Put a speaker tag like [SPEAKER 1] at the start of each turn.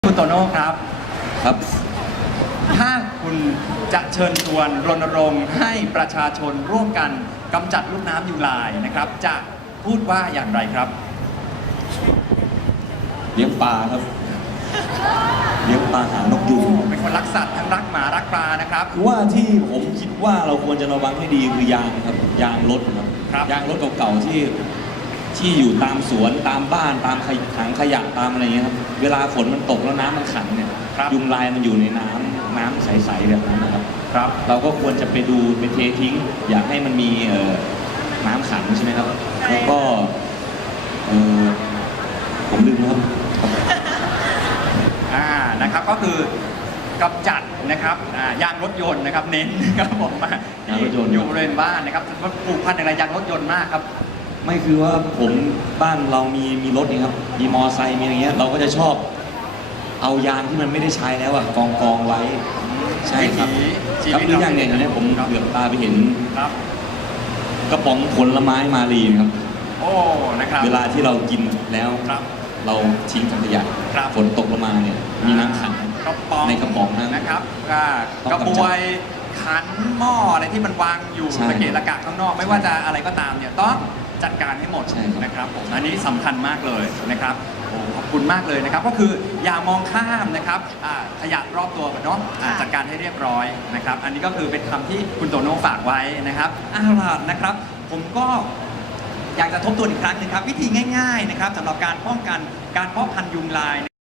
[SPEAKER 1] คุณโตโน่ครับ
[SPEAKER 2] ครับ
[SPEAKER 1] ถ้าคุณจะเชิญชวนรณรงค์ให้ประชาชนร่วมกันกำจัดลูกน้ำยุงลายนะครับจะพูดว่าอย่างไรครับ
[SPEAKER 2] เลี้ยงปลาครับเลี้ยงปลาหานกยูง
[SPEAKER 1] เป็นคนรักสัตว์ทั้งรักหมารักปลานะครับ
[SPEAKER 2] คือว่าที่ผมคิดว่าเราควรจะระวังให้ดีคือยางครับยางรถครับยางรถเก่าๆที่อยู่ตามสวนตามบ้านตามถังขยะตามอะไรเงี้ยครับเวลาฝนมันตกแล้วน้ำมันขังเนี่ยยุงลายมันอยู่ในน้ำใสๆแบบนั้นนะครับเราก็ควรจะไปดูไปเททิ้งอยากให้มันมีน้ำขังใช่ไหมครับแล้วก็ผมลืมครับ
[SPEAKER 1] นะครับก็คือกำจัดนะครับยางรถยนต์นะครับเน้นครับผม
[SPEAKER 2] ยางรถยนต์
[SPEAKER 1] อยู่บริเวณบ้านนะครับมันปลูกพันธุ์อะไรยางรถยนต์มากครับ
[SPEAKER 2] ไม่คือว่าผมบ้านเรามีรถนี่ครับมีมอไซค์มีอะไรเงี้ยเราก็จะชอบเอายางที่มันไม่ได้ใช้แล้วอะกองไว้ใช่ครับครับหรืออย่างเนี่ยผมเหลือบตาไปเห็นกระป๋องผลไม้มาลีครับ
[SPEAKER 1] โอ้นะครับ
[SPEAKER 2] เวลาที่เรากินแล้วเราทิ้งถังขยะฝนตกลงมาเนี่ยมีน้ำขังในกระป๋อง
[SPEAKER 1] นะครับกระบวยขันหม้ออะไรที่มันวางอยู่ระเกะระกะข้างนอกไม่ว่าจะอะไรก็ตามเนี่ยต้องจัดการให้หมดนะครับผมอันนี้สำคัญมากเลยนะครับขอบคุณมากเลยนะครับก็คืออย่ามองข้ามนะครับขยะรอบตัวเนาะจัดการให้เรียบร้อยนะครับอันนี้ก็คือเป็นคำที่คุณโตโน่ฝากไว้นะครับล่ะนะครับผมก็อยากจะทบทวนอีกครั้งนึงครับวิธีง่ายๆนะครับสำหรับการป้องกันการเพาะพันธุ์ยุงลาย